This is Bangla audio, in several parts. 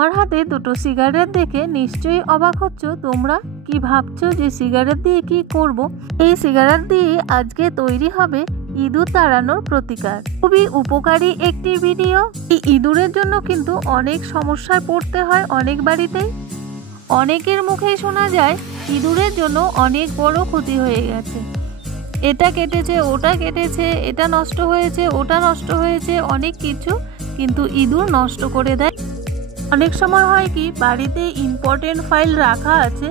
আমার হাতে দুটো সিগারেট দেখে নিশ্চয়ই অবাক হচ্ছ তোমরা। কি ভাবছো যে সিগারেট দিয়ে কি করব? এই সিগারেট দিয়ে আজকে তৈরি হবে ইঁদুর তাড়ানোর প্রতিকার। খুবই উপকারী একটি ভিডিও। এই ইঁদুরের জন্য কিন্তু অনেক সমস্যায় পড়তে হয় অনেক বাড়িতেই। অনেকের মুখেই শোনা যায় ইঁদুরের জন্য অনেক বড় ক্ষতি হয়ে গেছে, এটা কেটেছে, ওটা কেটেছে, এটা নষ্ট হয়েছে, ওটা নষ্ট হয়েছে, অনেক কিছু কিন্তু ইঁদুর নষ্ট করে দেয়। অনেক সময় হয় কি, বাড়িতে ইম্পর্টেন্ট ফাইল রাখা আছে,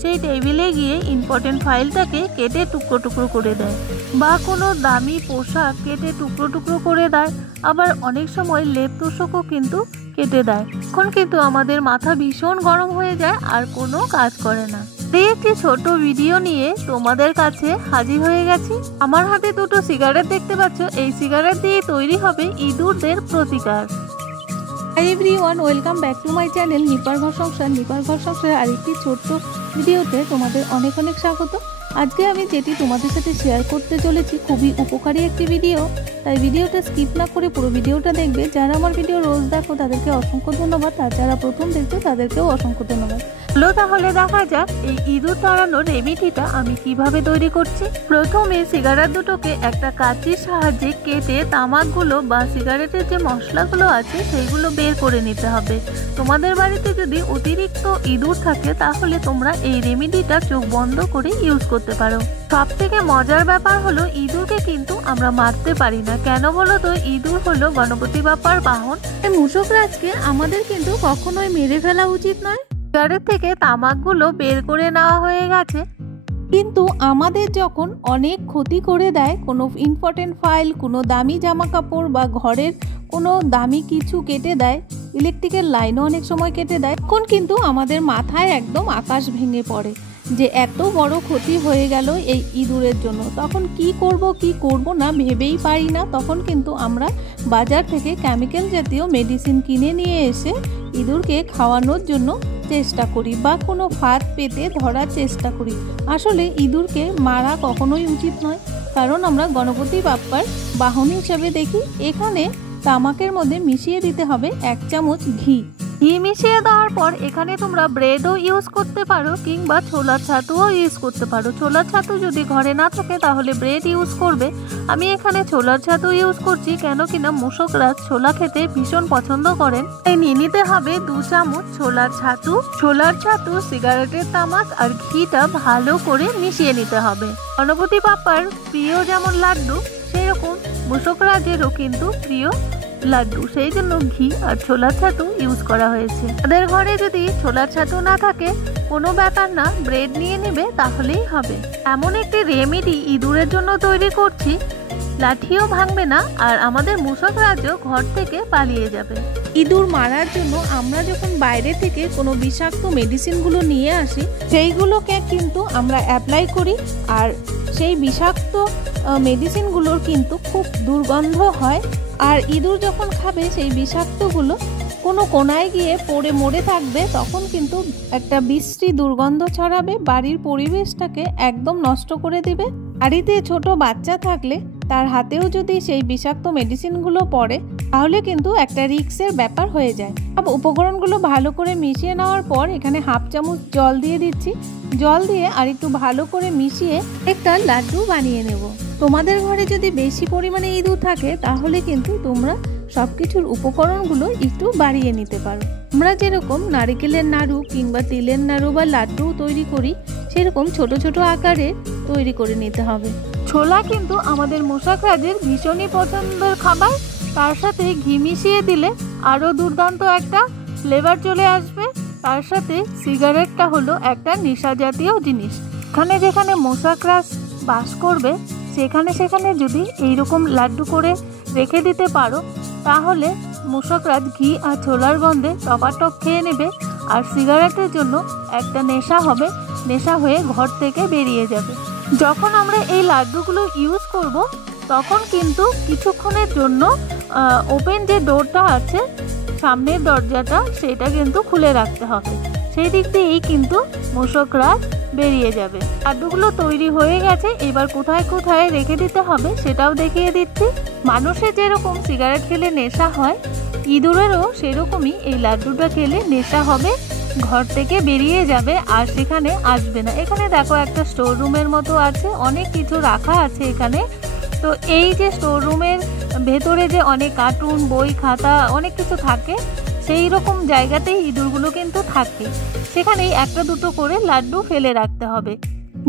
সেই টেবিলে গিয়ে ইম্পর্টেন্ট ফাইলটাকে কেটে টুকরো টুকরো করে দেয়, বা কোনো দামি পোশাক কেটে টুকরো টুকরো করে দেয়। আবার অনেক সময় লেপ তোষকও কিন্তু কেটে দেয়। এখন কিন্তু আমাদের মাথা ভীষণ গরম হয়ে যায় আর কোনো কাজ করে না। এই একটি ছোট ভিডিও নিয়ে তোমাদের কাছে হাজির হয়ে গেছি। আমার হাতে দুটো সিগারেট দেখতে পাচ্ছ, এই সিগারেট দিয়ে তৈরি হবে ইঁদুরদের প্রতিকার। Hi everyone, welcome back to my channel নিপার ঘর সংসার। নিপার ঘর সংসারের আরেকটি ছোট্ট ভিডিওতে তোমাদের অনেক অনেক স্বাগত। আজকে আমি যেটি তোমাদের সাথে শেয়ার করতে চলেছি খুবই উপকারী একটি ভিডিও, তাই ভিডিওটা স্কিপ না করে পুরো ভিডিওটা দেখবে। যারা আমার ভিডিও রোজ দেখো তাদেরকে অসংখ্য ধন্যবাদ, আর যারা প্রথম দেখছো তাদেরকেও অসংখ্য ধন্যবাদ। চলো তাহলে দেখা যাক এই ইঁদুর তাড়ানোর রেমেডিটা আমি কিভাবে তৈরি করছি। প্রথমে সিগারেট দুটোকে একটা কাঁচির সাহায্যে কেটে তামাকগুলো বা সিগারেটের যে মশলাগুলো আছে সেইগুলো বের করে নিতে হবে। তোমাদের বাড়িতে যদি অতিরিক্ত ইঁদুর থাকে তাহলে তোমরা এই রেমেডিটা চোখ বন্ধ করে ইউজ করতে পারো। সব থেকে মজার ব্যাপার হলো ইঁদুরকে কিন্তু আমরা মারতে পারি না। কেন বলো তো? ইঁদুর হলো গণপতি বাপ্পার বাহন। মূষকরাজকে আমাদের কিন্তু কখনোই মেরে ফেলা উচিত নয়। সিগারেট থেকে তামাকগুলো বের করে নেওয়া হয়ে গেছে, কিন্তু আমাদের যখন অনেক ক্ষতি করে দেয়, কোনো ইম্পর্টেন্ট ফাইল, কোনো দামি জামা কাপড় বা ঘরের কোনো দামি কিছু কেটে দেয়, ইলেকট্রিকের লাইনও অনেক সময় কেটে দেয়, তখন কিন্তু আমাদের মাথায় একদম আকাশ ভেঙে পড়ে যে এত বড় ক্ষতি হয়ে গেল এই ইঁদুরের জন্য। তখন কি করব না ভেবেই পারি না। তখন কিন্তু আমরা বাজার থেকে কেমিক্যাল জাতীয় মেডিসিন কিনে নিয়ে এসে ইঁদুরকে খাওয়ানোর জন্য চেষ্টা করি বা কোনো ফাঁদ পেতে ধরার চেষ্টা করি। আসলে ইঁদুরকে মারা কখনোই উচিত নয়, কারণ আমরা গণপতি বাপ্পার বাহন হিসেবে দেখি। এখানে তামাকের মধ্যে মিশিয়ে দিতে হবে 1 চামচ ঘি। ঘি মিশিয়ে দেওয়ার পর এখানে তোমরা ব্রেডও ইউজ করতে পারো কিংবা ছোলার ছাতুও ইউজ করতে পারো। ছোলার ছাতু যদি ঘরে না থাকে তাহলে ব্রেড ইউজ করবে। আমি এখানে ছোলার ছাতু ইউজ করছি, কেন কিনা মূষকরাজ ছোলা খেতে ভীষণ পছন্দ করেন। তাই নিয়ে নিতে হবে 2 চামচ ছোলার ছাতু। ছোলার ছাতু, সিগারেটের তামাক আর ঘিটা ভালো করে মিশিয়ে নিতে হবে। গণপতি বাপ্পার প্রিয় যেমন লাড্ডু, সেরকম মূষকরাজেরও কিন্তু প্রিয় লাড্ডু, সেই জন্য ঘি আর ছোলার ছাতু ইউজ করা হয়েছে। তাদের ঘরে যদি ছোলার ছাতু না থাকে কোনো ব্যাপার না, ব্রেড নিয়ে নেবে তাহলেই হবে। এমন একটি রেমেডি ইঁদুরের জন্য তৈরি করছি, লাঠিও ভাঙবে না আর আমাদের মূষকরাজও ঘর থেকে পালিয়ে যাবে। ইঁদুর মারার জন্য আমরা যখন বাইরে থেকে কোনো বিষাক্ত মেডিসিনগুলো নিয়ে আসি, সেইগুলোকে কিন্তু আমরা অ্যাপ্লাই করি, আর সেই বিষাক্ত মেডিসিনগুলোর কিন্তু খুব দুর্গন্ধ হয়। আর ইঁদুর যখন খাবে সেই বিষাক্তগুলো কোনো কোনায় গিয়ে পড়ে মরে থাকবে, তখন কিন্তু একটা বিশ্রী দুর্গন্ধ ছড়াবে, বাড়ির পরিবেশটাকে একদম নষ্ট করে দিবে। বাড়িতে ছোট বাচ্চা থাকলে তার হাতেও যদি সেই বিষাক্ত মেডিসিনগুলো পড়ে তাহলে কিন্তু একটা রিস্কের ব্যাপার হয়ে যায়। সব উপকরণগুলো ভালো করে মিশিয়ে নেওয়ার পর এখানে 1/2 চামচ জল দিয়ে দিচ্ছি। জল দিয়ে আর একটু ভালো করে মিশিয়ে একটা লাড্ডু বানিয়ে নেব। তোমাদের ঘরে যদি বেশি পরিমাণে ইঁদুর থাকে তাহলে কিন্তু তোমরা সব কিছুর উপকরণগুলো একটু বাড়িয়ে নিতে পারো। আমরা যেরকম নারকেলের নাড়ু কিংবা তিলের নাড়ু বা লাড্ডু তৈরি করি, সেরকম ছোট ছোট আকারে তৈরি করে নিতে হবে। ছোলা কিন্তু আমাদের মূষকরাজের ভীষণই পছন্দের খাবার। তার সাথে ঘি মিশিয়ে দিলে আরও দুর্দান্ত একটা ফ্লেভার চলে আসবে। তার সাথে সিগারেটটা হলো একটা নেশা জাতীয় জিনিস। এখানে যেখানে মূষকরাজ বাস করবে সেখানে যদি এইরকম লাড্ডু করে রেখে দিতে পারো তাহলে মূষকরাজ ঘি আর ছোলার গন্ধে টপাটপ খেয়ে নেবে, আর সিগারেটের জন্য একটা নেশা হবে, নেশা হয়ে ঘর থেকে বেরিয়ে যাবে। যখন আমরা এই লাড্ডুগুলো ইউজ করব তখন কিন্তু কিছুক্ষণের জন্য ওপেন যে ডোরটা আছে, সামনের দরজাটা, সেটা কিন্তু খুলে রাখতে হবে। সেই দিক দিয়েই কিন্তু মূষকরাজ বেরিয়ে যাবে। লাড্ডুগুলো তৈরি হয়ে গেছে, এবার কোথায় কোথায় রেখে দিতে হবে সেটাও দেখিয়ে দিচ্ছি। মানুষের যেরকম সিগারেট খেলে নেশা হয়, ইঁদুরেরও সেরকমই এই লাড্ডুটা খেলে নেশা হবে, ঘর থেকে বেরিয়ে যাবে আর সেখানে আসবে না। এখানে দেখো একটা স্টোর রুমের মতো আছে, অনেক কিছু রাখা আছে এখানে। তো এই যে স্টোর রুমের ভেতরে যে অনেক কার্টুন, বই, খাতা অনেক কিছু থাকে, সেই রকম জায়গাতেই ইঁদুরগুলো কিন্তু থাকে। সেখানেই একটা দুটো করে লাড্ডু ফেলে রাখতে হবে।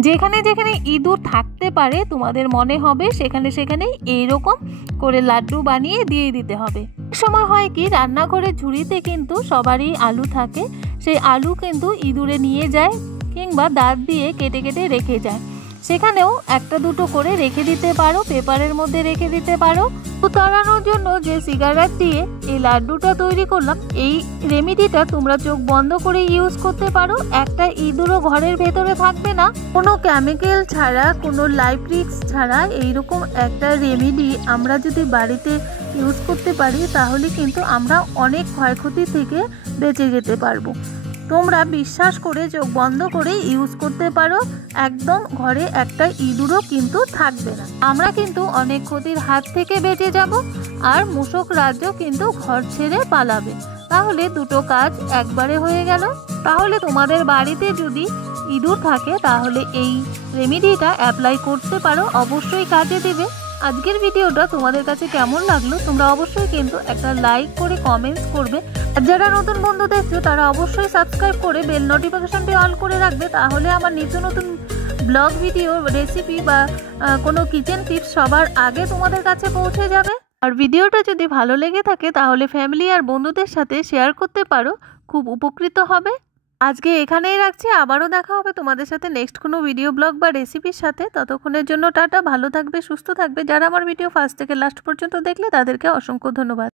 যেখানে যেখানে ইঁদুর থাকতে পারে তোমাদের মনে হবে সেখানে সেখানেই এইরকম করে লাড্ডু বানিয়ে দিয়ে দিতে হবে। সময় হয় কি, রান্নাঘরের ঝুড়িতে কিন্তু সবারই আলু থাকে, সেই আলু কিন্তু ইঁদুরে নিয়ে যায় কিংবা দাঁত দিয়ে কেটে কেটে রেখে যায়। সেখানেও একটা দুটো করে রেখে দিতে পারো, পেপারের মধ্যে রেখে দিতে পারো। তো তাড়ানোর জন্য যে সিগারেট দিয়ে এই লাড্ডুটা তৈরি করলাম, এই রেমেডিটা তোমরা চোখ বন্ধ করে ইউজ করতে পারো। একটা ইঁদুরও ঘরের ভেতরে থাকবে না, কোনো কেমিক্যাল ছাড়া, কোনো লাইফ রিস্ক ছাড়া এইরকম একটা রেমেডি আমরা যদি বাড়িতে ইউজ করতে পারি তাহলে কিন্তু আমরা অনেক ক্ষয়ক্ষতি থেকে বেঁচে যেতে পারবো। তোমরা বিশ্বাস করে চোখ বন্ধ করে ইউজ করতে পারো, একদম ঘরে একটা ইঁদুরও কিন্তু থাকবে না। আমরা কিন্তু অনেক ক্ষতির হাত থেকে বেঁচে যাব আর মূষক রাজ্য কিন্তু ঘর ছেড়ে পালাবে। তাহলে দুটো কাজ একবারে হয়ে গেল। তাহলে তোমাদের বাড়িতে যদি ইঁদুর থাকে তাহলে এই রেমেডিটা অ্যাপ্লাই করতে পারো, অবশ্যই কাজে দেবে। আজকের ভিডিওটা তোমাদের কাছে কেমন লাগলো তোমরা অবশ্যই কিন্তু একটা লাইক করে কমেন্টস করবে। আর যারা নতুন বন্ধু দেখছো তারা অবশ্যই সাবস্ক্রাইব করে বেল নোটিফিকেশনটি অন করে রাখবে, তাহলে আমার নিত্য নতুন ব্লগ ভিডিও, রেসিপি বা কোনো কিচেন টিপস সবার আগে তোমাদের কাছে পৌঁছে যাবে। আর ভিডিওটা যদি ভালো লেগে থাকে তাহলে ফ্যামিলি আর বন্ধুদের সাথে শেয়ার করতে পারো, খুব উপকৃত হবে। আজকে এখানেই রাখছি, আবারও দেখা হবে তোমাদের সাথে নেক্সট কোনো ভিডিও, ব্লগ বা রেসিপির সাথে। ততক্ষণের জন্য টাটা, ভালো থাকবে, সুস্থ থাকবে। যারা আমার ভিডিও ফার্স্ট থেকে লাস্ট পর্যন্ত দেখলে তাদেরকে অসংখ্য ধন্যবাদ।